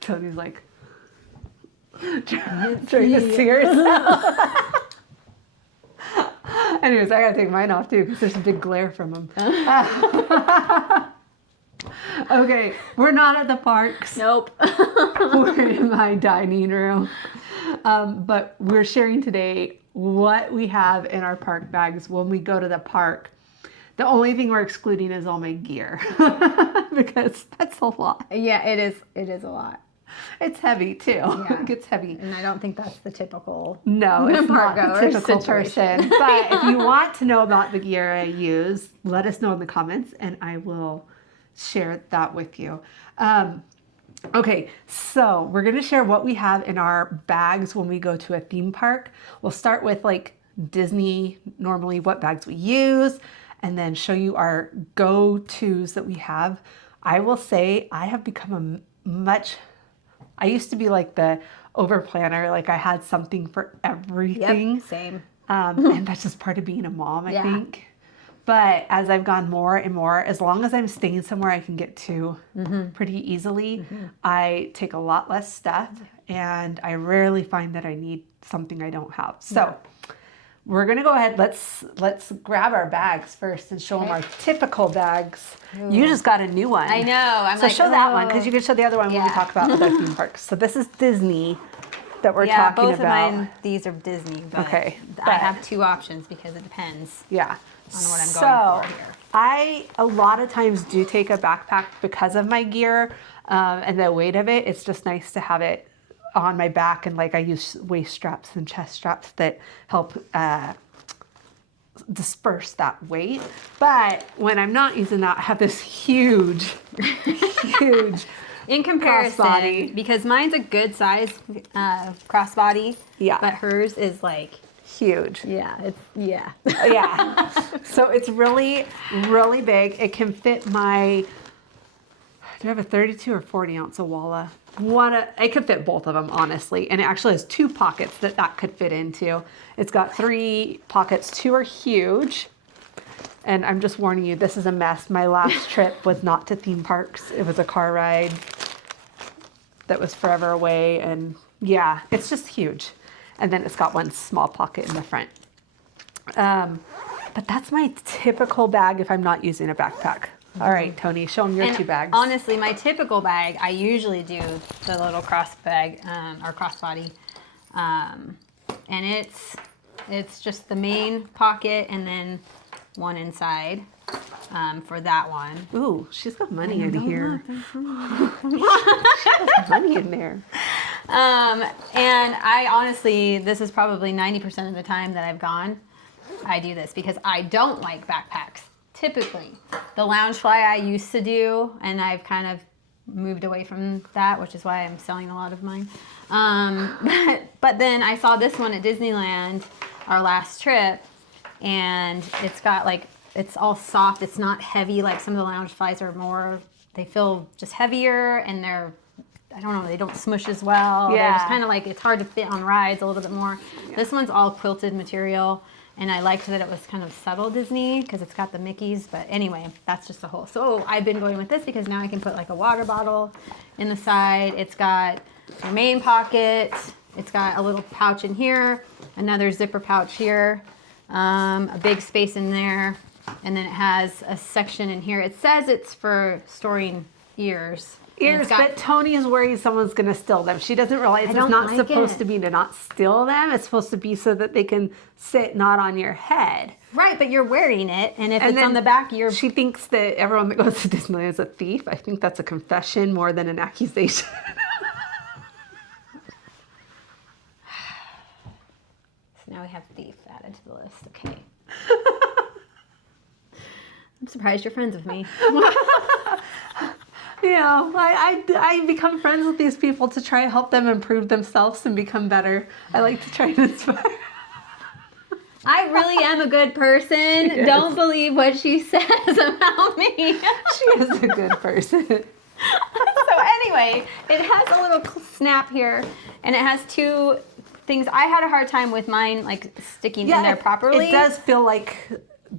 Tony's like trying to see herself. Anyways, I gotta take mine off too because there's a big glare from them. Okay, we're not at the parks. Nope. We're in my dining room. But we're sharing today what we have in our park bags when we go to the park. The only thing we're excluding is all my gear because that's a lot. Yeah, it is. It is a lot. It's heavy too. Yeah. It gets heavy. And I don't think that's the typical. No, it's not the park-goer typical situation. person. But if you want to know about the gear I use, let us know in the comments and I will share that with you. Okay, so we're going to share what we have in our bags when we go to a theme park. We'll start with like Disney, normally what bags we use, and then show you our go-tos that we have. I will say I have become I used to be like the over planner, like I had something for everything. Yep, same. And that's just part of being a mom, I think. But as I've gone more and more, as long as I'm staying somewhere I can get to pretty easily, I take a lot less stuff and I rarely find that I need something I don't have. So we're gonna go ahead, let's grab our bags first and show them our typical bags. Ooh. You just got a new one. I know. So show that one because you can show the other one when we talk about other theme parks. So this is Disney that we're talking both about. of mine, these are Disney, but okay, I have two options because it depends. Yeah. On what I'm going for here. I a lot of times do take a backpack because of my gear and the weight of it. It's just nice to have it on my back, and like I use waist straps and chest straps that help disperse that weight. But when I'm not using that, I have this huge in comparison, crossbody. Because mine's a good size crossbody. Yeah. But hers is like huge. Yeah. Yeah. So it's really, really big. It can fit my, do I have a 32 or 40 ounce Awala? It could fit both of them, honestly. And it actually has two pockets that could fit into. It's got 3 pockets. 2 are huge. And I'm just warning you, this is a mess. My last trip was not to theme parks. It was a car ride that was forever away. And yeah, it's just huge. And then it's got one small pocket in the front. But that's my typical bag if I'm not using a backpack. All right, Tony, show them your 2 bags. Honestly, my typical bag, I usually do the little cross bag or crossbody. And it's just the main pocket and then one inside for that one. Ooh, she's got money in here. She has money in there. And I honestly, this is probably 90% of the time that I've gone, I do this because I don't like backpacks. Typically, the Loungefly I used to do, and I've kind of moved away from that, which is why I'm selling a lot of mine. But then I saw this one at Disneyland, our last trip, and it's got like, it's all soft. It's not heavy like some of the Loungeflies are more, they feel just heavier and they're, I don't know, they don't smush as well. Yeah. They're just kind of like, it's hard to fit on rides a little bit more. Yeah. This one's all quilted material. And I liked that it was kind of subtle Disney because it's got the Mickeys. But anyway, that's just a whole. So I've been going with this because now I can put like a water bottle in the side. It's got a main pocket. It's got a little pouch in here, another zipper pouch here, a big space in there. And then it has a section in here. It says it's for storing ears. But Tony is worried someone's going to steal them. She doesn't realize it's not supposed to be to not steal them. It's supposed to be so that they can sit not on your head. Right, but you're wearing it, and if it's on the back, She thinks that everyone that goes to Disneyland is a thief. I think that's a confession more than an accusation. So now we have thief added to the list. Okay. I'm surprised you're friends with me. You know, I become friends with these people to try to help them improve themselves and become better. I like to try to inspire. I really am a good person. Don't believe what she says about me. She is a good person. So anyway, it has a little snap here, and it has 2 things. I had a hard time with mine, like, sticking in there properly. It does feel like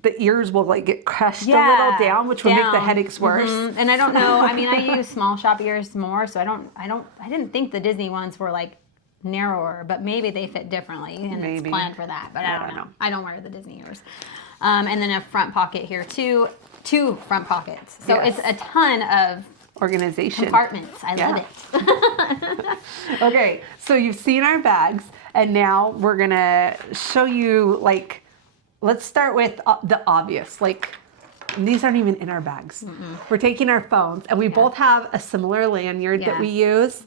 the ears will like get crushed a little down, which will make the down. headaches worse. And I don't know. I mean, I use small shop ears more, so I didn't think the Disney ones were like narrower, but maybe they fit differently and it's planned for that. But I don't know. I don't wear the Disney ears. And then a front pocket here too. 2 front pockets. So it's a ton of organization. Compartments. I love it. Okay, so you've seen our bags, and now we're gonna show you, like, let's start with the obvious. Like, these aren't even in our bags. We're taking our phones, and we both have a similar lanyard that we use.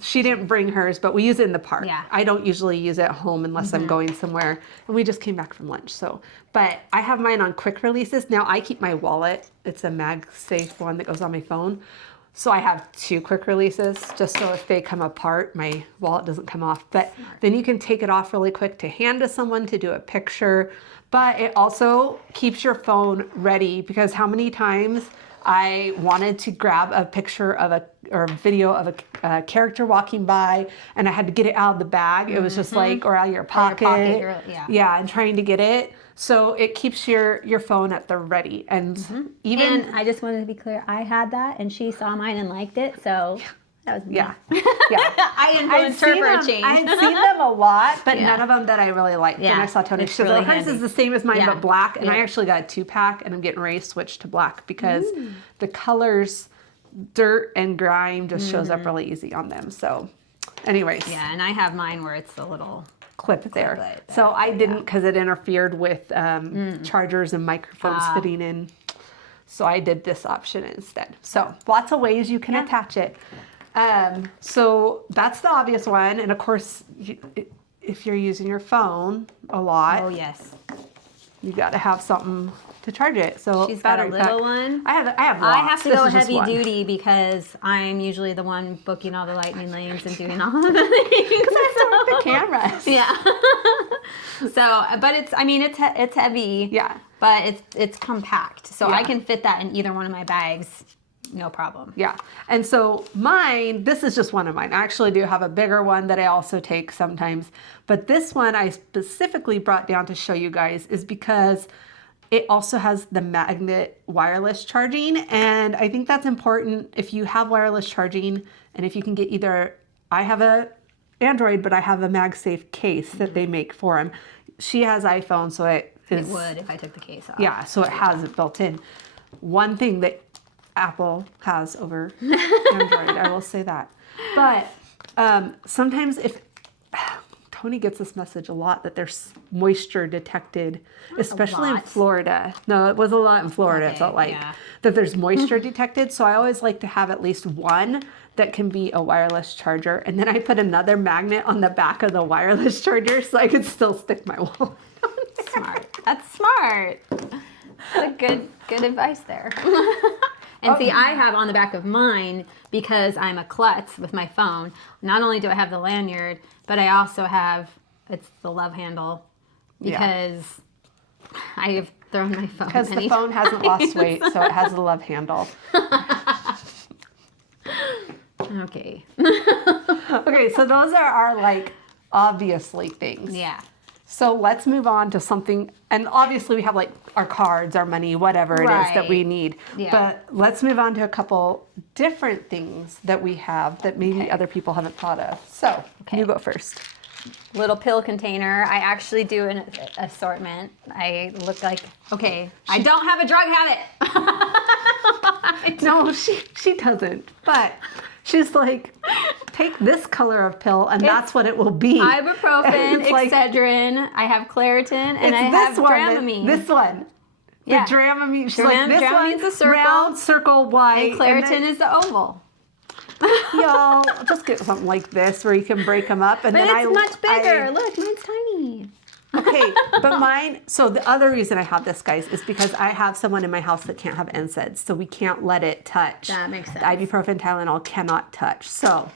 She didn't bring hers, but we use it in the park. Yeah. I don't usually use it at home unless I'm going somewhere, and we just came back from lunch. But I have mine on quick releases. Now I keep my wallet. It's a MagSafe one that goes on my phone. So I have 2 quick releases just so if they come apart, my wallet doesn't come off. But then you can take it off really quick to hand to someone to do a picture. But it also keeps your phone ready, because how many times I wanted to grab a picture of or a video of a character walking by, and I had to get it out of the bag. It was just like, or out of your pocket. And trying to get it. So it keeps your phone at the ready. And even... And I just wanted to be clear, I had that, and she saw mine and liked it, so... That was me. I influenced her for a change. I had seen them a lot, but none of them that I really liked. And I saw Tony. She said, hers is the same as mine, but black. And I actually got a 2-pack, and I'm getting ready to switch to black because the colors, dirt and grime, just shows up really easy on them. So anyways. Yeah, and I have mine where it's the little clip there. So I didn't, because it interfered with chargers and microphones fitting in. So I did this option instead. So lots of ways you can attach it. So that's the obvious one. And of course, if you're using your phone a lot, you got to have something to charge it. So she's got a little one. I have lots. I have to go heavy duty because I'm usually the one booking all the lightning lanes and doing all of the things. Because I have to work the cameras. So, but it's heavy. Yeah. But it's compact, so I can fit that in either one of my bags. No problem. Yeah. And so mine, this is just one of mine. I actually do have a bigger one that I also take sometimes. But this one I specifically brought down to show you guys is because it also has the magnet wireless charging. And I think that's important if you have wireless charging, and if you can get either, I have a Android, but I have a MagSafe case that they make for them. She has iPhone, so it would if I took the case off. Yeah, so it has it built in. One thing that Apple has over Android, I will say that. But sometimes if Tony gets this message a lot that there's moisture detected, especially in Florida. No, it was a lot in Florida. It felt like that there's moisture detected. So I always like to have at least one that can be a wireless charger, and then I put another magnet on the back of the wireless charger so I could still stick my wallet. Smart. That's smart. That's good advice there. And see, I have on the back of mine, because I'm a klutz with my phone, not only do I have the lanyard, but I also have, it's the love handle, because I have thrown my phone. Because the phone hasn't lost weight, so it has the love handle. Okay. Okay, so those are our, like, obviously things. Yeah. So let's move on to something, and obviously we have like our cards, our money, whatever it is that we need. Yeah. But let's move on to a couple different things that we have that maybe other people haven't thought of. So you go first. Little pill container. I actually do an assortment. I look like, I don't have a drug habit. No, she doesn't. But she's like, take this color of pill, and that's what it will be. Ibuprofen, Excedrin, I have Claritin, and I have Dramamine. This one. The Dramamine. She's like, this Dramamine's one, the circle. round, circle, white. And Claritin is the oval. Y'all, just get something like this where you can break them up. And but then it's much bigger. Look, mine's tiny. Okay, but mine, so the other reason I have this, guys, is because I have someone in my house that can't have NSAIDs, so we can't let it touch. That makes sense. The ibuprofen, Tylenol cannot touch. So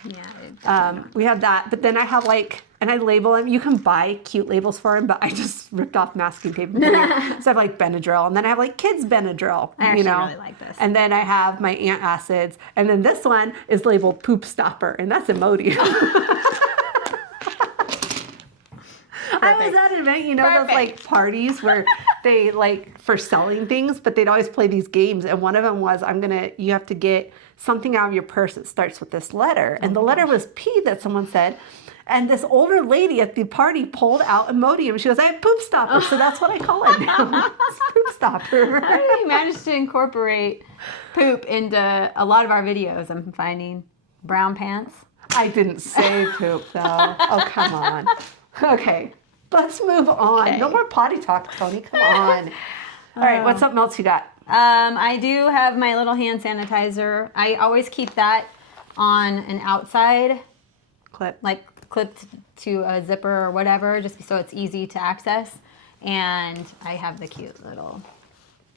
we have that, but then I have like, and I label them. You can buy cute labels for them, but I just ripped off masking tape. So I have like Benadryl, and then I have like kids Benadryl. I actually really like this. And then I have my antacids, and then this one is labeled Poop Stopper, and that's Imodium. perfect. I was at an event, you know, those like parties where they like for selling things, but they'd always play these games. And one of them was, you have to get something out of your purse that starts with this letter. And the letter was P that someone said. And this older lady at the party pulled out Imodium. She goes, I have poop stopper. So that's what I call it now. It's poop stopper. How did you manage to incorporate poop into a lot of our videos? I'm finding brown pants. I didn't say poop though. Oh, come on. Okay, let's move on. Okay. No more potty talk, Tony. Come on. All right, what's something else you got? I do have my little hand sanitizer. I always keep that on an outside Clip. like clipped to a zipper or whatever, just so it's easy to access. And I have the cute little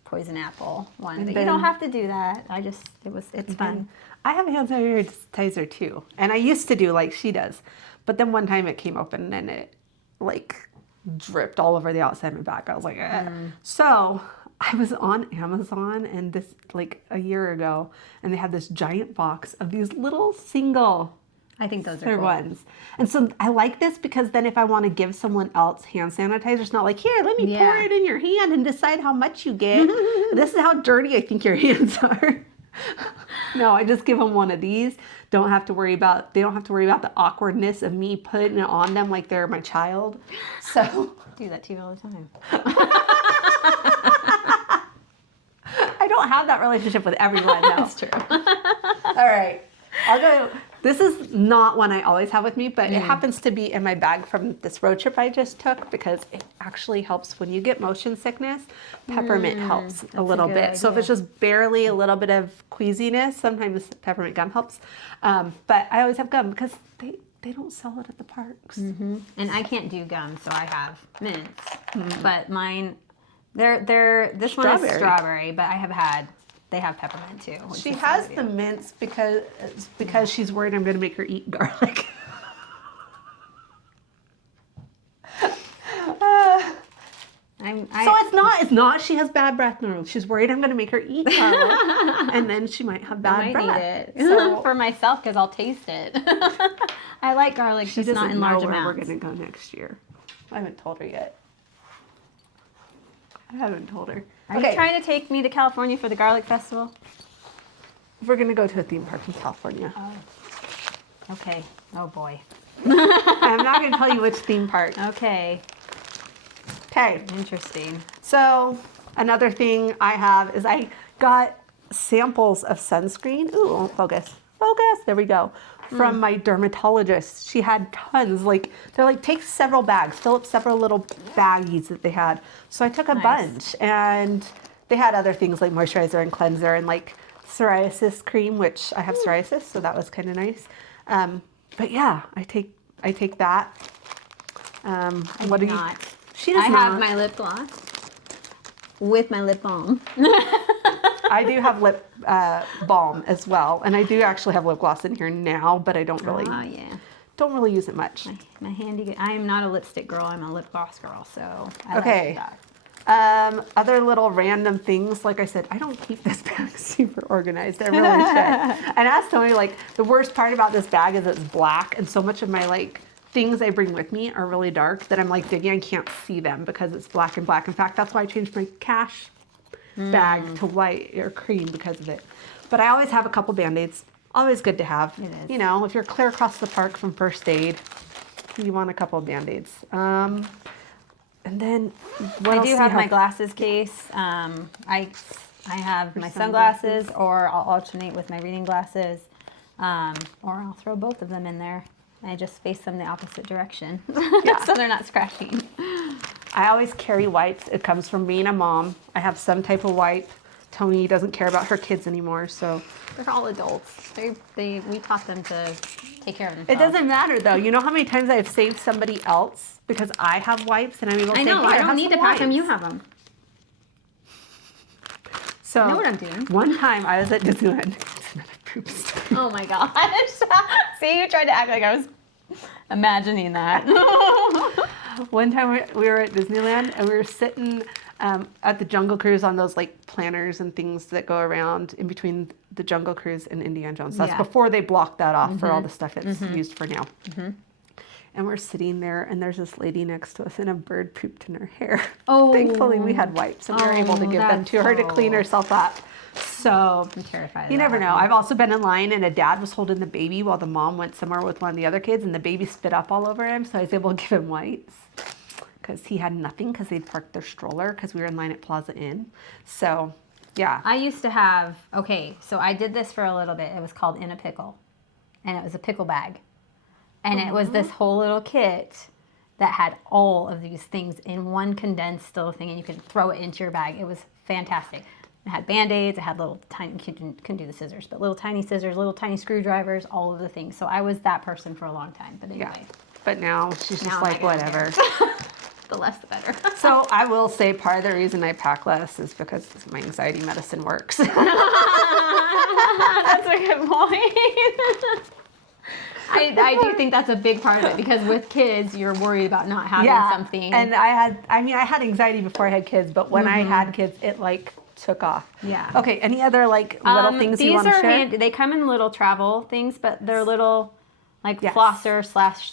poison apple one. But you don't have to do that. It's fun. I have a hand sanitizer too. And I used to do like she does. But then one time it came open and it like dripped all over the outside of my back. I was like, So I was on Amazon and this like a year ago, and they had this giant box of these little single I think those are cool. ones. And so I like this because then if I want to give someone else hand sanitizer, it's not like, here, let me pour it in your hand and decide how much you get. This is how dirty I think your hands are. No, I just give them one of these. They don't have to worry about the awkwardness of me putting it on them like they're my child. So I do that to you all the time. I don't have that relationship with everyone, though. That's true. All right. I'll go. This is not one I always have with me, but it happens to be in my bag from this road trip I just took because it actually helps when you get motion sickness. Peppermint helps a little bit. idea. So if it's just barely a little bit of queasiness, sometimes peppermint gum helps. But I always have gum because they don't sell it at the parks. And I can't do gum, so I have mints. But mine, this one is strawberry, but they have peppermint too. She has the mints because she's worried I'm going to make her eat garlic. So it's not she has bad breath. No, she's worried I'm going to make her eat garlic, and then she might have bad breath. Eat it So for myself because I'll taste it. I like garlic, she just not in large where amounts. we're going to go next year. I haven't told her yet. I haven't told her. Are you trying to take me to California for the garlic festival? We're going to go to a theme park in California. Oh. Okay. Oh boy. I'm not going to tell you which theme park. Okay. Okay. Interesting. So another thing I have is I got samples of sunscreen. Ooh, won't focus. Focus. There we go. From my dermatologist. She had tons. They're like, take several bags, fill up several little baggies that they had. So I took a bunch, and they had other things like moisturizer and cleanser and like psoriasis cream, which I have psoriasis, so that was kind of nice. But yeah, I take that. What do you? Not. She does I not. have my lip gloss with my lip balm. I do have lip balm as well, and I do actually have lip gloss in here now, but I don't really don't really use it much. My handy. I am not a lipstick girl. I'm a lip gloss girl. So I Okay. like that. Other little random things, like I said, I don't keep this bag super organized. I really should. And I asked Tony, like, the worst part about this bag is it's black, and so much of my like things I bring with me are really dark that I'm like digging, I can't see them because it's black and black. In fact, that's why I changed my cash bag to white or cream because of it. But I always have a couple Band-Aids. Always good to have. It is. You know, if you're clear across the park from first aid, you want a couple of Band-Aids. And then I do have my glasses case. I have my sunglasses, or I'll alternate with my reading glasses, or I'll throw both of them in there. I just face them the opposite direction, so they're not scratching. I always carry wipes. It comes from being a mom. I have some type of wipe. Tony doesn't care about her kids anymore, so. They're all adults. We taught them to take care of themselves. It doesn't matter though. You know how many times I've saved somebody else because I have wipes and I'm able to I say, know, "Here, I don't have need to some pack them, wipes." you have them. So I know what I'm doing. One time I was at Disneyland. It's another poop story. Oh my gosh. See, you tried to act like I was imagining that. One time we were at Disneyland and we were sitting at the Jungle Cruise on those like planners and things that go around in between the Jungle Cruise and Indiana Jones. That's before they blocked that off for all the stuff it's used for now. and we're sitting there, and there's this lady next to us, and a bird pooped in her hair. Oh. Thankfully, we had wipes, and we were able to give them to her to clean herself up. So I'm terrified. you never know. I've also been in line, and a dad was holding the baby while the mom went somewhere with one of the other kids, and the baby spit up all over him, so I was able to give him wipes because he had nothing because they'd parked their stroller because we were in line at Plaza Inn. So, yeah. I used to have, so I did this for a little bit. It was called In a Pickle, and it was a pickle bag. And it was this whole little kit that had all of these things in one condensed little thing, and you could throw it into your bag. It was fantastic. It had Band-Aids, it had little tiny, couldn't do the scissors, but little tiny scissors, little tiny screwdrivers, all of the things. So I was that person for a long time. But anyway. Yeah. But now she's just Now like, I don't whatever. The less the better. So I will say part of the reason I pack less is because my anxiety medicine works. That's a good point. I do think that's a big part of it because with kids, you're worried about not having something. And I had anxiety before I had kids, but when I had kids, it like took off. Yeah. Okay. Any other like little things you want to share? These are they come in little travel things, but they're little like flosser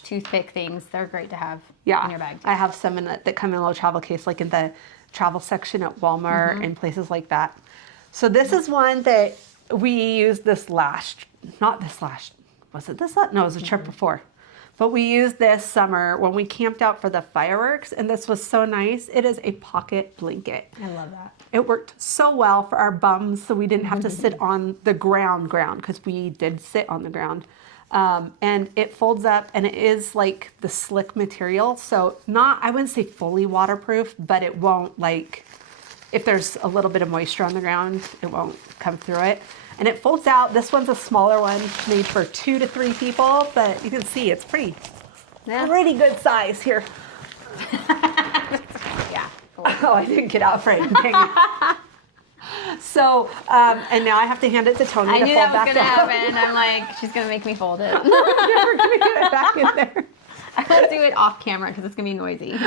/ toothpick things. They're great to have in your bag. I have some that come in a little travel case, like in the travel section at Walmart and places like that. So this is one that we used was it this last? No, it was a trip before. But we used this summer when we camped out for the fireworks, and this was so nice. It is a pocket blanket. I love that. It worked so well for our bums, so we didn't have to sit on the ground, because we did sit on the ground. And it folds up, and it is like the slick material. So I wouldn't say fully waterproof, but it won't if there's a little bit of moisture on the ground, it won't come through it. And it folds out. This one's a smaller one, made for 2 to 3 people, but you can see it's pretty good size here. Yeah. Oh, I didn't get out frame. Dang it. So, and now I have to hand it to Tony I to knew fold that was back going to up. happen. I'm like, she's going to make me fold it. I'm never going to get it back in there. I will do it off camera because it's going to be noisy.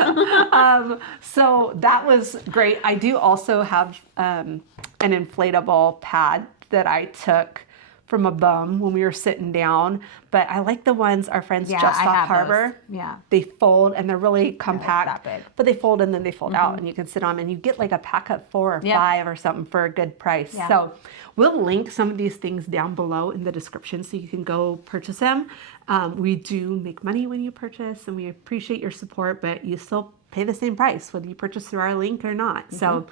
So that was great. I do also have an inflatable pad that I took from a bum when we were sitting down, but I like the ones our friends just off harbor. Those. Yeah. They fold and they're really compact, that big. but they fold and then they fold out and you can sit on them and you get like a pack of 4 or 5 or something for a good price. Yeah. So we'll link some of these things down below in the description so you can go purchase them. We do make money when you purchase and we appreciate your support, but you still pay the same price whether you purchase through our link or not. So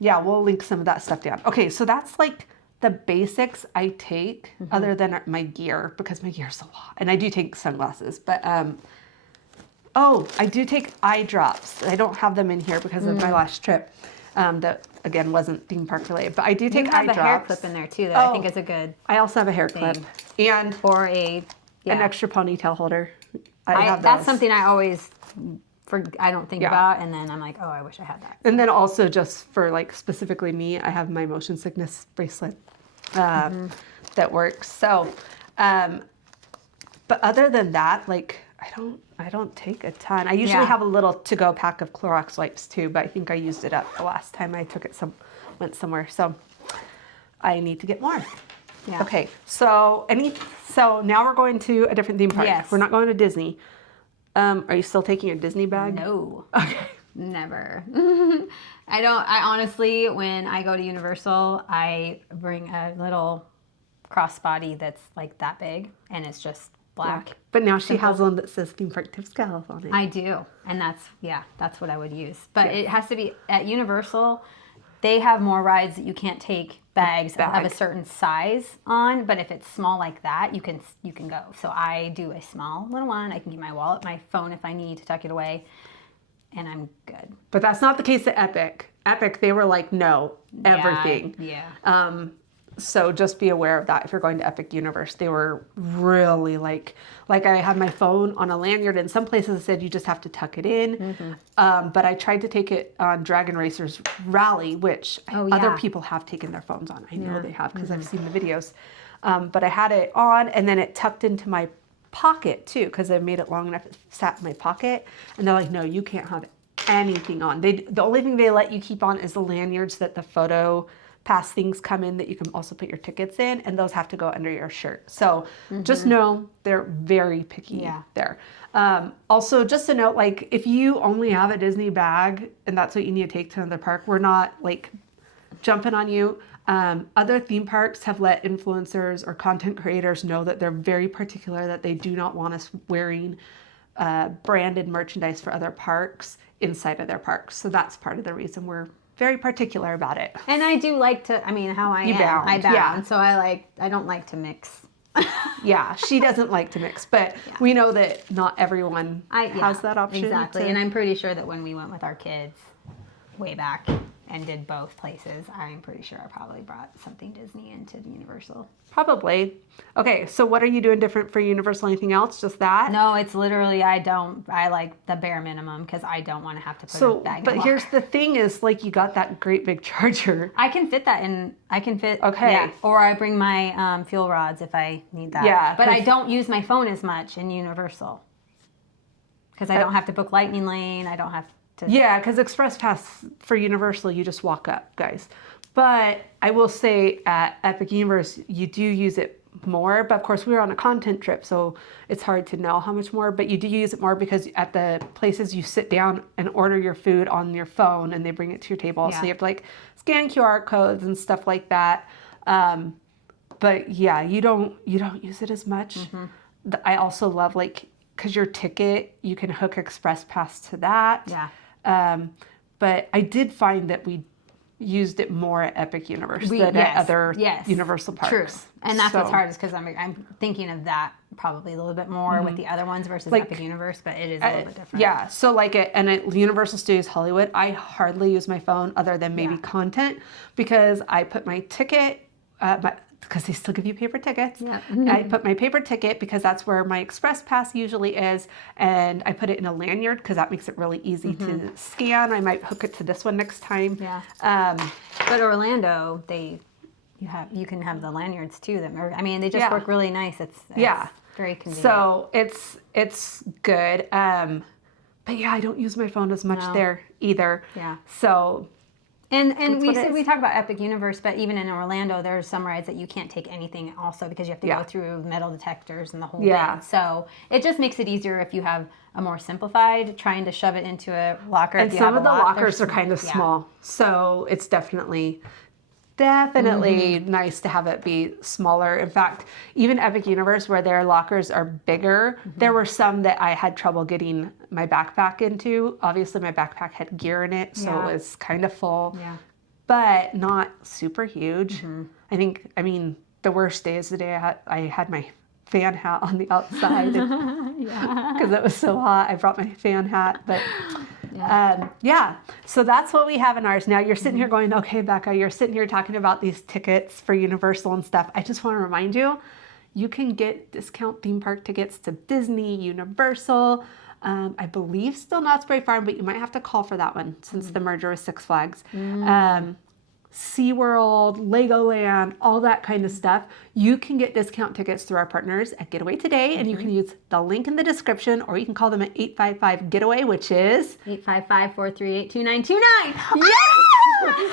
yeah, we'll link some of that stuff down. Okay, so that's like the basics I take other than my gear because my gear's a lot. And I do take sunglasses, but I do take eye drops. I don't have them in here because of my last trip. That again wasn't theme park related, but I do take eye drops. You have a hair clip in there too that I think is a good I also have a hair clip and or an extra ponytail holder. I have those. That's something I always I don't think about, and then I'm like, oh, I wish I had that. And then also just for like specifically me, I have my motion sickness bracelet that works. So, but other than that, like I don't take a ton. I usually have a little to-go pack of Clorox wipes too, but I think I used it up the last time I took it went somewhere. So I need to get more. Yeah. Okay. So now we're going to a different theme park. Yes. We're not going to Disney. Are you still taking a Disney bag? No. Okay. Never. I honestly, when I go to Universal, I bring a little crossbody that's like that big, and it's just black. But now she has one that says Theme Park Tips Gal on it. I do, and that's what I would use. But it has to be at Universal. They have more rides that you can't take bags of a certain size on, but if it's small like that, you can go. So I do a small little one. I can keep my wallet, my phone if I need to tuck it away, and I'm good. But that's not the case at Epic. Epic, they were like, no, everything. Yeah. So just be aware of that if you're going to Epic Universe. They were really like I have my phone on a lanyard, and some places said you just have to tuck it in. But I tried to take it on Dragon Racers Rally, which other people have taken their phones on. I know they have because I've seen the videos. But I had it on, and then it tucked into my pocket too because I made it long enough it sat in my pocket. And they're like, no, you can't have anything on. The only thing they let you keep on is the lanyards that the photo pass things come in that you can also put your tickets in, and those have to go under your shirt. So just know they're very picky there. Also, just a note, like if you only have a Disney bag and that's what you need to take to another park, we're not like jumping on you. Other theme parks have let influencers or content creators know that they're very particular that they do not want us wearing branded merchandise for other parks inside of their parks. So that's part of the reason we're very particular about it. And I do like to, I mean, how I am. Bound. I bound. Yeah. So I don't like to mix. Yeah, she doesn't like to mix, but we know that not everyone has that option. Exactly. And I'm pretty sure that when we went with our kids way back and did both places, I'm pretty sure I probably brought something Disney into Universal. Probably. Okay, so what are you doing different for Universal? Anything else? Just that? No, it's literally, I like the bare minimum because I don't want to have to put a bag in But the here's locker. the thing is, like, you got that great big charger. I can fit that in. Okay. Yeah, or I bring my fuel rods if I need that. Yeah, but I don't use my phone as much in Universal because I don't have to book Lightning Lane. I don't have to. Yeah, because Express Pass for Universal, you just walk up, guys. But I will say at Epic Universe, you do use it more. But of course, we were on a content trip, so it's hard to know how much more. But you do use it more because at the places you sit down and order your food on your phone, and they bring it to your table. Yeah. So you have to like scan QR codes and stuff like that. But yeah, you don't use it as much. I also love like because your ticket, you can hook Express Pass to that. Yeah. But I did find that we used it more at Epic Universe than at other Universal parks. True. And that's what's hard is because I'm thinking of that probably a little bit more with the other ones versus Epic Universe, but it is a little bit different. Yeah. So like at Universal Studios Hollywood, I hardly use my phone other than maybe content because I put my ticket, because they still give you paper tickets. Yeah. I put my paper ticket because that's where my Express Pass usually is, and I put it in a lanyard because that makes it really easy to scan. I might hook it to this one next time. Yeah. But Orlando, you can have the lanyards too. They just work really nice. It's very convenient. So it's good. But yeah, I don't use my phone as much there either. Yeah. So. And we talk about Epic Universe, but even in Orlando, there's some rides that you can't take anything also because you have to go through metal detectors and the whole thing. So it just makes it easier if you have a more simplified, trying to shove it into a locker. And some of the lockers are kind of small. So it's definitely nice to have it be smaller. In fact, even Epic Universe, where their lockers are bigger, there were some that I had trouble getting my backpack into. Obviously, my backpack had gear in it, so it was kind of full, but not super huge. I mean, the worst day is the day I had my fan hat on the outside because it was so hot. I brought my fan hat, but so that's what we have in ours. Now you're sitting here going, okay, Becca, you're sitting here talking about these tickets for Universal and stuff. I just want to remind you, you can get discount theme park tickets to Disney, Universal, I believe still Knott's Berry Farm, but you might have to call for that one since the merger with Six Flags. SeaWorld, Legoland, all that kind of stuff. You can get discount tickets through our partners at Getaway Today, and you can use the link in the description, or you can call them at 855-GETAWAY, which is 855-438-2929. Yes!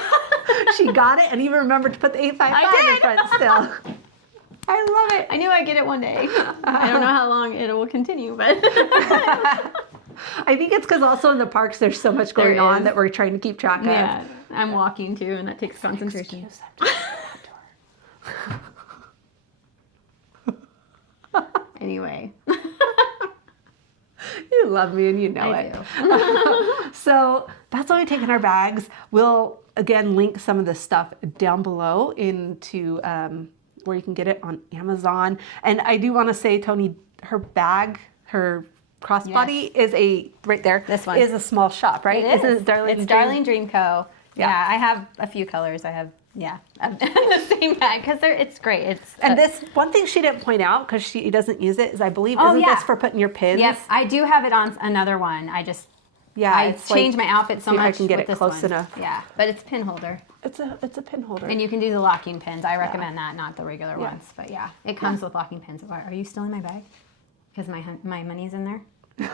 She got it and even remembered to put the 855 in front still. I love it. I knew I'd get it one day. I don't know how long it will continue, but I think it's because also in the parks there's so much going on that we're trying to keep track of. Yeah, I'm walking too, and that takes concentration. Anyway. You love me and you know I it. do. So that's why we take in our bags. We'll, again, link some of this stuff down below into where you can get it on Amazon. And I do want to say, Tony, her bag, her crossbody is right there. This one. Is a small shop, right? It is. It's Darling Dream Co. Yeah, I have a few colors. I have, the same bag because it's great. And this one thing she didn't point out because she doesn't use it is I believe this for putting your pins? Yep, I do have it on another one. I change my outfit so much. I can get with it this close one. enough. Yeah, but it's pin holder. It's a pin holder. And you can do the locking pins. I recommend that, not the regular ones. But it comes with locking pins. Are you still in my bag? Because my money's in there. She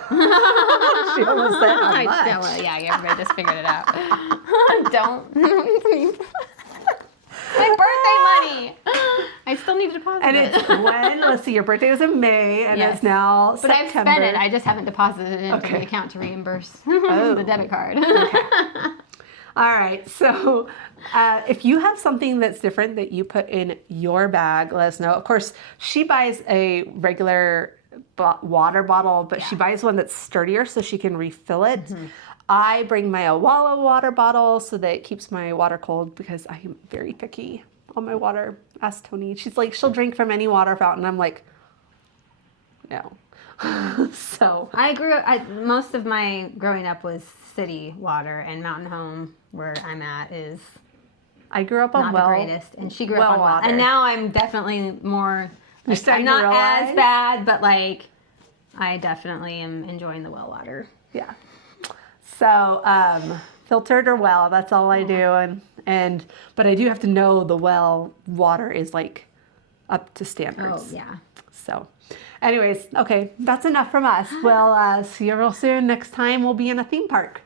almost said how much. Everybody just figured it out. Don't. My birthday money. I still need to deposit And it. it's when, let's see, your birthday was in May, and Yes. it's now But September. I've spent it. I just haven't deposited it into Okay. the account to reimburse Oh. the debit card. All right, so if you have something that's different that you put in your bag, let us know. Of course, she buys a regular water bottle, but she buys one that's sturdier so she can refill it. I bring my Awala water bottle so that it keeps my water cold because I am very picky on my water. Ask Tony. She's like, she'll drink from any water fountain. I'm like, no. So I grew up, most of my growing up was city water, and Mountain Home, where I'm at, is I grew up on not the greatest. And she grew well up on Well. water. And now I'm definitely more, You're like, starting I'm to not realize? as bad, but like, I definitely am enjoying the well water. Yeah. So, filtered or well, that's all I do. But I do have to know the well water is like up to standards. Oh, yeah. So, anyways, okay, that's enough from us. We'll see you real soon. Next time we'll be in a theme park.